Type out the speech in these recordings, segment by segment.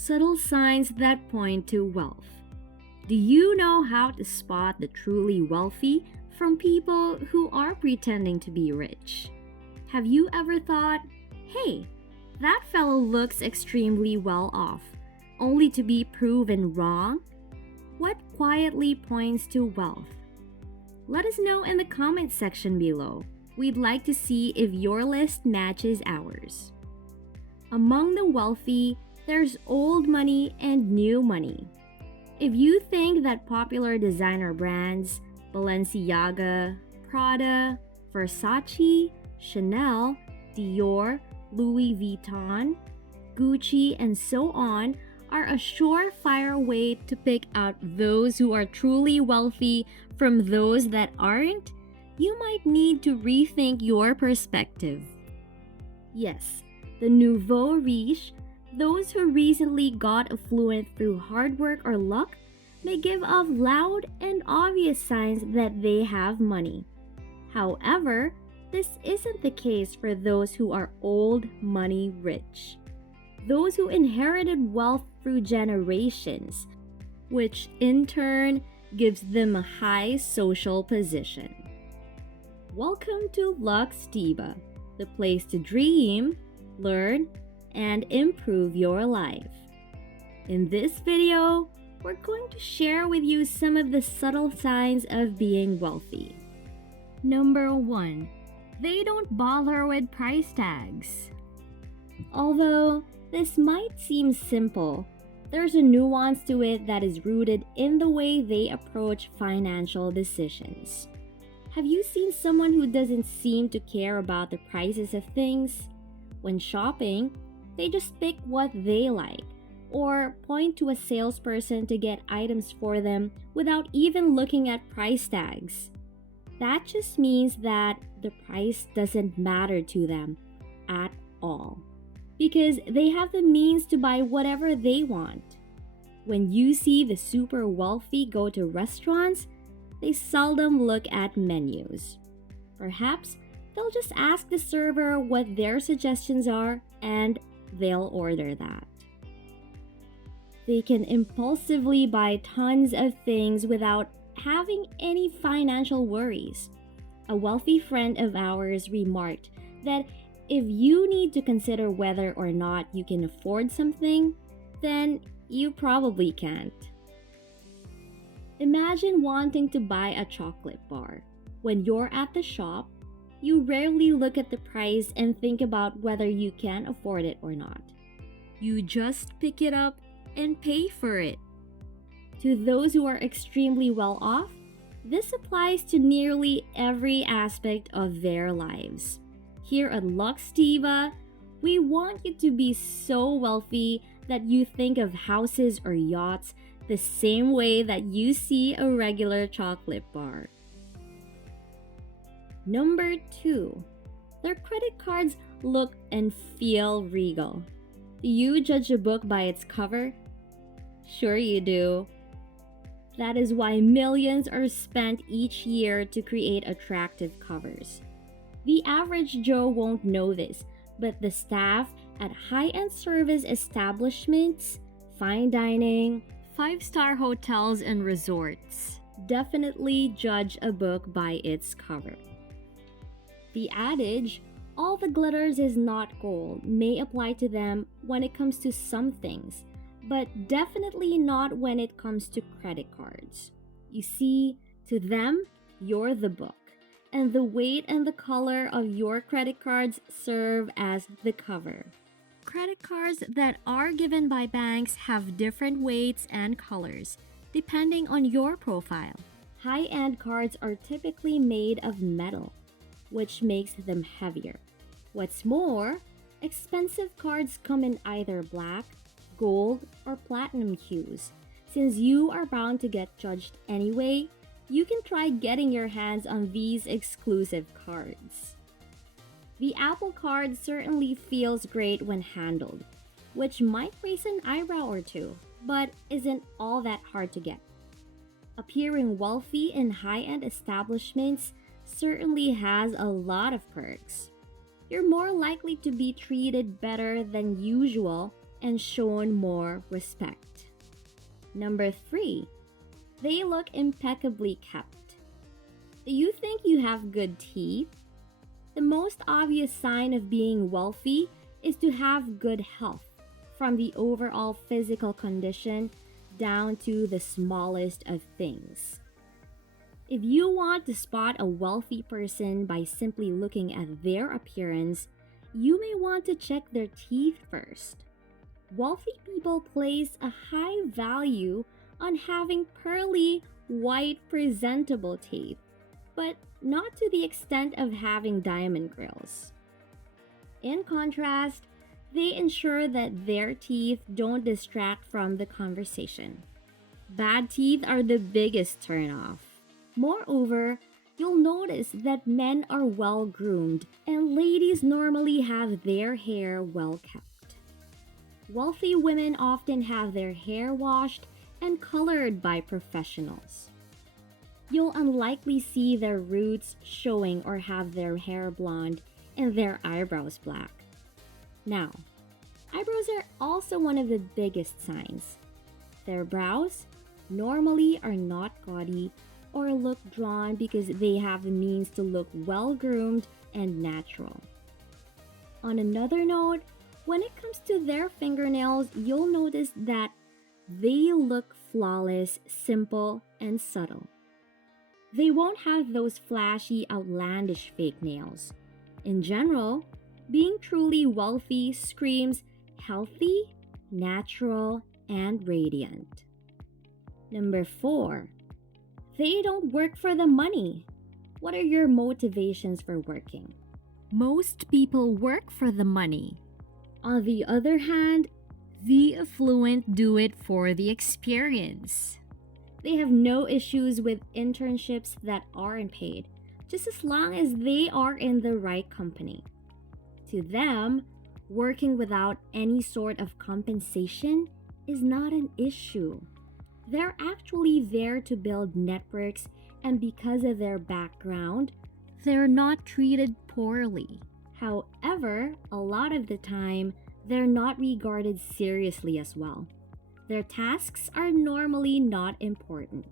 Subtle signs that point to wealth. Do you know how to spot the truly wealthy from people who are pretending to be rich? Have you ever thought, hey, that fellow looks extremely well off, only to be proven wrong? What quietly points to wealth? Let us know in the comment section below. We'd like to see if your list matches ours. Among the wealthy, there's old money and new money. If you think that popular designer brands, Balenciaga, Prada, Versace, Chanel, Dior, Louis Vuitton, Gucci, and so on are a surefire way to pick out those who are truly wealthy from those that aren't, you might need to rethink your perspective. Yes, the nouveau riche, those who recently got affluent through hard work or luck, may give off loud and obvious signs that they have money. However, this isn't the case for those who are old money rich. Those who inherited wealth through generations, which in turn gives them a high social position. Welcome to Lux Diva, the place to dream, learn, and improve your life. In this video, we're going to share with you some of the subtle signs of being wealthy. Number 1. They don't bother with price tags. Although this might seem simple, there's a nuance to it that is rooted in the way they approach financial decisions. Have you seen someone who doesn't seem to care about the prices of things? When shopping, they just pick what they like or point to a salesperson to get items for them without even looking at price tags. That just means that the price doesn't matter to them at all, because they have the means to buy whatever they want. When you see the super wealthy go to restaurants, they seldom look at menus. Perhaps they'll just ask the server what their suggestions are and they'll order that. They can impulsively buy tons of things without having any financial worries. A wealthy friend of ours remarked that if you need to consider whether or not you can afford something, then you probably can't. Imagine wanting to buy a chocolate bar. When you're at the shop, you rarely look at the price and think about whether you can afford it or not. You just pick it up and pay for it. To those who are extremely well off, this applies to nearly every aspect of their lives. Here at Lux Diva, we want you to be so wealthy that you think of houses or yachts the same way that you see a regular chocolate bar. Number 2. Their credit cards look and feel regal. Do you judge a book by its cover? Sure you do. That is why millions are spent each year to create attractive covers. The average Joe won't know this, but the staff at high-end service establishments, fine dining, 5-star hotels and resorts definitely judge a book by its cover. The adage, all the glitters is not gold, may apply to them when it comes to some things, but definitely not when it comes to credit cards. You see, to them, you're the book, and the weight and the color of your credit cards serve as the cover. Credit cards that are given by banks have different weights and colors, depending on your profile. High-end cards are typically made of metal, which makes them heavier. What's more, expensive cards come in either black, gold, or platinum hues. Since you are bound to get judged anyway, you can try getting your hands on these exclusive cards. The Apple card certainly feels great when handled, which might raise an eyebrow or two, but isn't all that hard to get. Appearing wealthy in high-end establishments certainly has a lot of perks. You're more likely to be treated better than usual and shown more respect. Number 3, they look impeccably kept. Do you think you have good teeth? The most obvious sign of being wealthy is to have good health, from the overall physical condition down to the smallest of things. If you want to spot a wealthy person by simply looking at their appearance, you may want to check their teeth first. Wealthy people place a high value on having pearly, white, presentable teeth, but not to the extent of having diamond grills. In contrast, they ensure that their teeth don't distract from the conversation. Bad teeth are the biggest turnoff. Moreover, you'll notice that men are well groomed and ladies normally have their hair well kept. Wealthy women often have their hair washed and colored by professionals. You'll unlikely see their roots showing or have their hair blonde and their eyebrows black. Now, eyebrows are also one of the biggest signs. Their brows normally are not gaudy or look drawn because they have the means to look well groomed and natural. On another note, when it comes to their fingernails, you'll notice that they look flawless, simple, and subtle. They won't have those flashy, outlandish fake nails. In general, being truly wealthy screams healthy, natural, and radiant. Number 4, they don't work for the money. What are your motivations for working? Most people work for the money. On the other hand, the affluent do it for the experience. They have no issues with internships that aren't paid, just as long as they are in the right company. To them, working without any sort of compensation is not an issue. They're actually there to build networks, and because of their background, they're not treated poorly. However, a lot of the time, they're not regarded seriously as well. Their tasks are normally not important.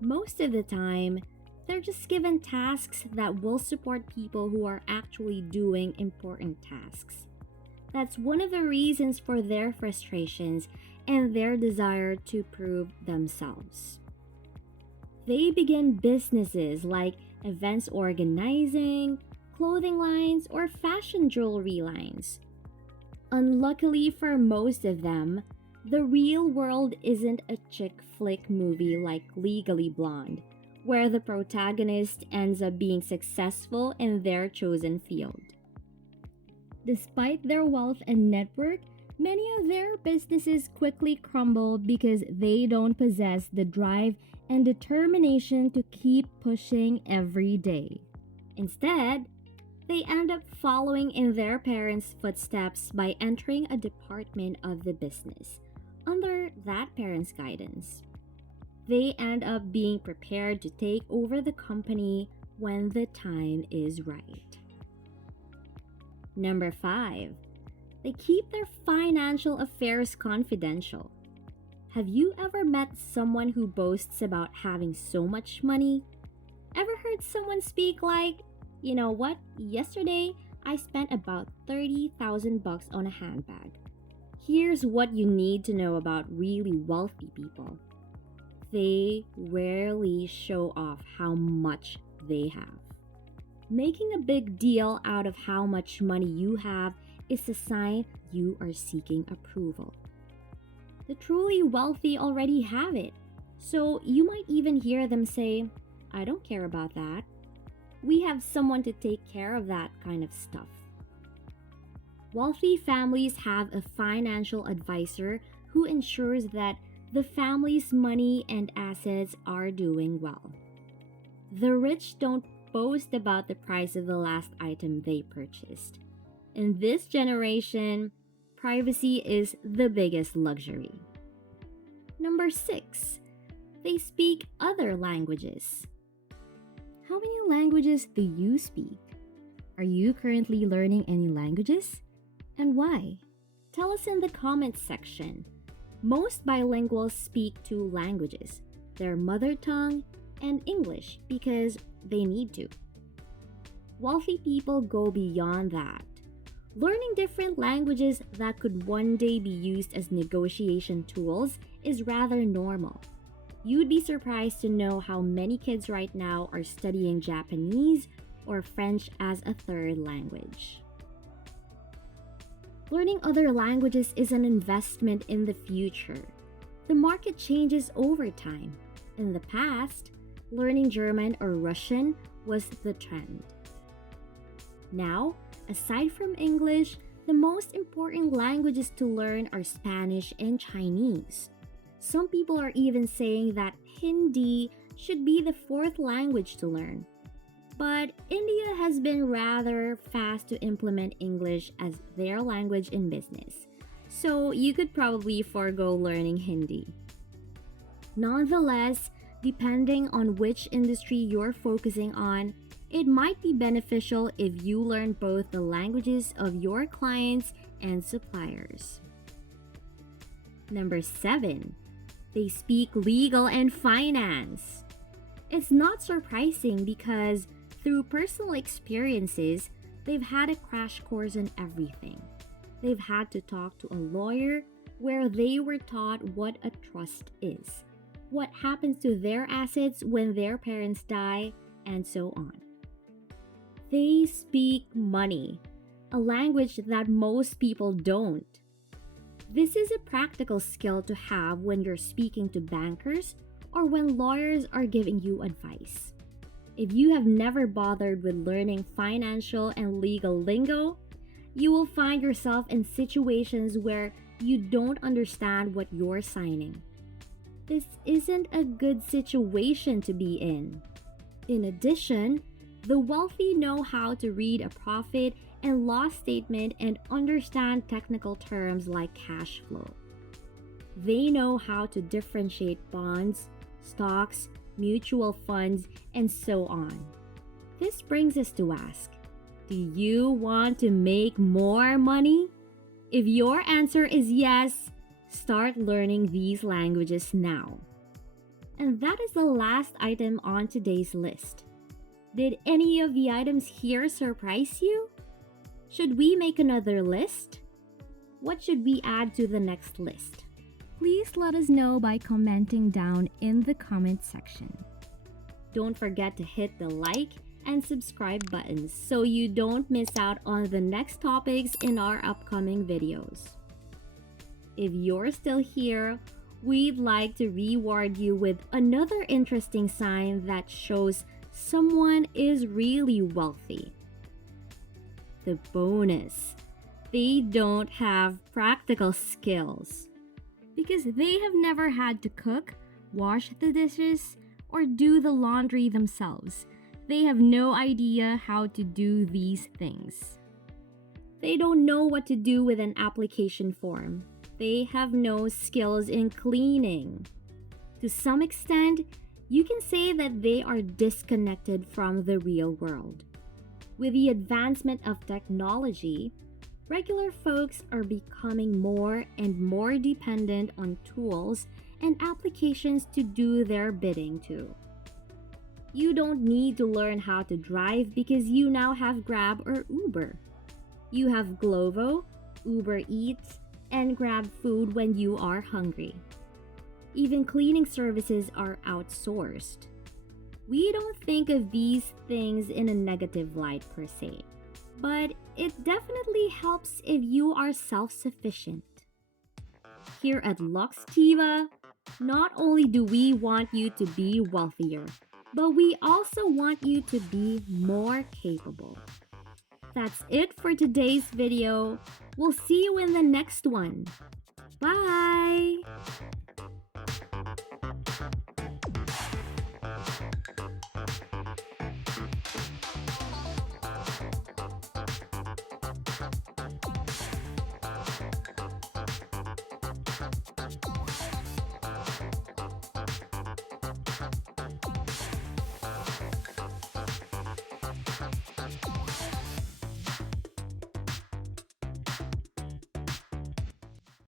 Most of the time, they're just given tasks that will support people who are actually doing important tasks. That's one of the reasons for their frustrations and their desire to prove themselves. They begin businesses like events organizing, clothing lines, or fashion jewelry lines. Unluckily for most of them, the real world isn't a chick flick movie like Legally Blonde, where the protagonist ends up being successful in their chosen field. Despite their wealth and network, many of their businesses quickly crumble because they don't possess the drive and determination to keep pushing every day. Instead, they end up following in their parents' footsteps by entering a department of the business under that parent's guidance. They end up being prepared to take over the company when the time is right. Number 5, they keep their financial affairs confidential. Have you ever met someone who boasts about having so much money? Ever heard someone speak like, you know what, yesterday I spent about $30,000 on a handbag. Here's what you need to know about really wealthy people. They rarely show off how much they have. Making a big deal out of how much money you have is a sign you are seeking approval. The truly wealthy already have it, so you might even hear them say, I don't care about that. We have someone to take care of that kind of stuff. Wealthy families have a financial advisor who ensures that the family's money and assets are doing well. The rich don't boast about the price of the last item they purchased. In this generation, privacy is the biggest luxury. Number 6, they speak other languages. How many languages do you speak? Are you currently learning any languages? And why? Tell us in the comments section. Most bilinguals speak two languages, their mother tongue and English, because they need to. Wealthy people go beyond that. Learning different languages that could one day be used as negotiation tools is rather normal. You'd be surprised to know how many kids right now are studying Japanese or French as a third language. Learning other languages is an investment in the future. The market changes over time. In the past, learning German or Russian was the trend. Now, aside from English, the most important languages to learn are Spanish and Chinese. Some people are even saying that Hindi should be the fourth language to learn. But India has been rather fast to implement English as their language in business, so you could probably forego learning Hindi. Nonetheless, depending on which industry you're focusing on, it might be beneficial if you learn both the languages of your clients and suppliers. Number 7. They speak legal and finance. It's not surprising because through personal experiences, they've had a crash course in everything. They've had to talk to a lawyer where they were taught what a trust is, what happens to their assets when their parents die, and so on. They speak money, a language that most people don't. This is a practical skill to have when you're speaking to bankers or when lawyers are giving you advice. If you have never bothered with learning financial and legal lingo, you will find yourself in situations where you don't understand what you're signing. This isn't a good situation to be in. In addition, the wealthy know how to read a profit and loss statement and understand technical terms like cash flow. They know how to differentiate bonds, stocks, mutual funds, and so on. This brings us to ask, do you want to make more money? If your answer is yes, start learning these languages now. And that is the last item on today's list. Did any of the items here surprise you? Should we make another list? What should we add to the next list? Please let us know by commenting down in the comment section. Don't forget to hit the like and subscribe buttons so you don't miss out on the next topics in our upcoming videos. If you're still here, we'd like to reward you with another interesting sign that shows someone is really wealthy. The bonus. They don't have practical skills because they have never had to cook, wash the dishes, or do the laundry themselves. They have no idea how to do these things. They don't know what to do with an application form. They have no skills in cleaning. To some extent, you can say that they are disconnected from the real world. With the advancement of technology, regular folks are becoming more and more dependent on tools and applications to do their bidding too. You don't need to learn how to drive because you now have Grab or Uber. You have Glovo, Uber Eats, and Grab food when you are hungry. Even cleaning services are outsourced. We don't think of these things in a negative light per se, but it definitely helps if you are self-sufficient. Here at Luxtiva, not only do we want you to be wealthier, but we also want you to be more capable. That's it for today's video. We'll see you in the next one. Bye!